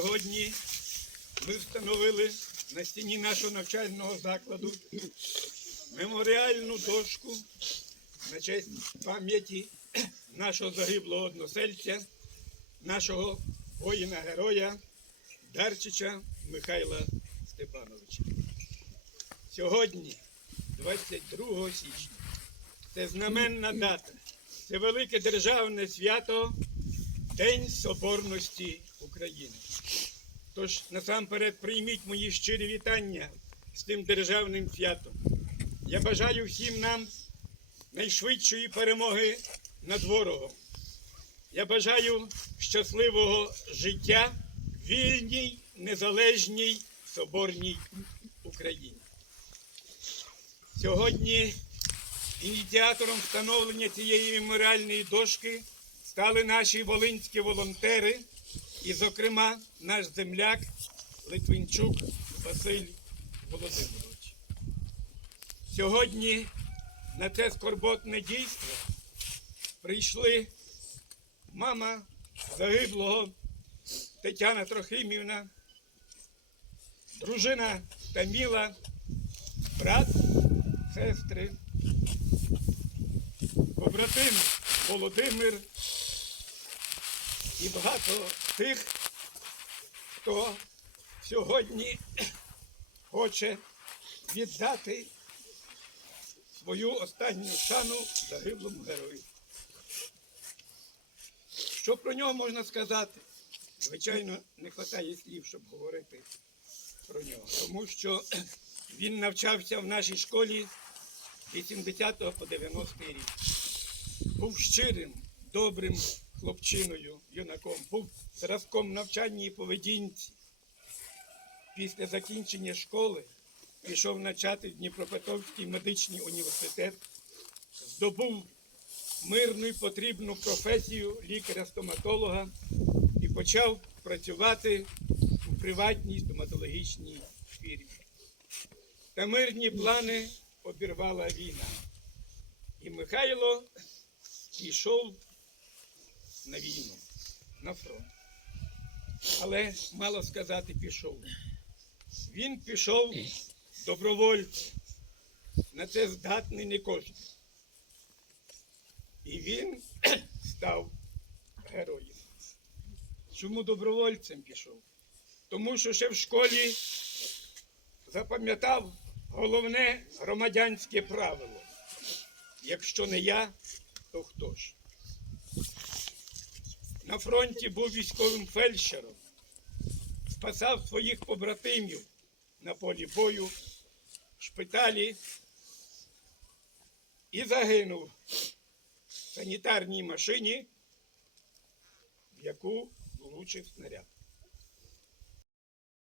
Сьогодні ми встановили на стіні нашого навчального закладу меморіальну дошку на честь пам'яті нашого загиблого односельця, нашого воїна-героя Дарчича Михайла Степановича. Сьогодні, 22 січня, це знаменна дата, це велике державне свято День Соборності України. Тож насамперед прийміть мої щирі вітання з тим державним святом. Я бажаю всім нам найшвидшої перемоги над ворогом. Я бажаю щасливого життя вільній, незалежній, соборній Україні. Сьогодні ініціатором встановлення цієї меморіальної дошки стали наші волинські волонтери, і, зокрема, наш земляк Литвинчук Василь Володимирович. Сьогодні на це скорботне дійство прийшли мама загиблого Тетяна Трохимівна, дружина Таміла, брат, сестри, побратим Володимир і багато тих, хто сьогодні хоче віддати свою останню шану загиблому герою. Що про нього можна сказати? Звичайно, не вистачає слів, щоб говорити про нього, тому що він навчався в нашій школі з 80 по 90 рік. Був щирим, добрим хлопчиною, юнаком, був зразком навчання і поведінці. Після закінчення школи пішов навчати в Дніпропетровський медичний університет, здобув мирну і потрібну професію лікаря-стоматолога і почав працювати у приватній стоматологічній фірмі. Та мирні плани обірвала війна. І Михайло пішов на війну, на фронт. Але мало сказати, пішов. Він пішов добровольцем. На це здатний не кожен. І він став героєм. Чому добровольцем пішов? Тому що ще в школі запам'ятав головне громадянське правило. Якщо не я, то хто ж? На фронті був військовим фельдшером, спасав своїх побратимів на полі бою, в шпиталі і загинув в санітарній машині, в яку влучив снаряд.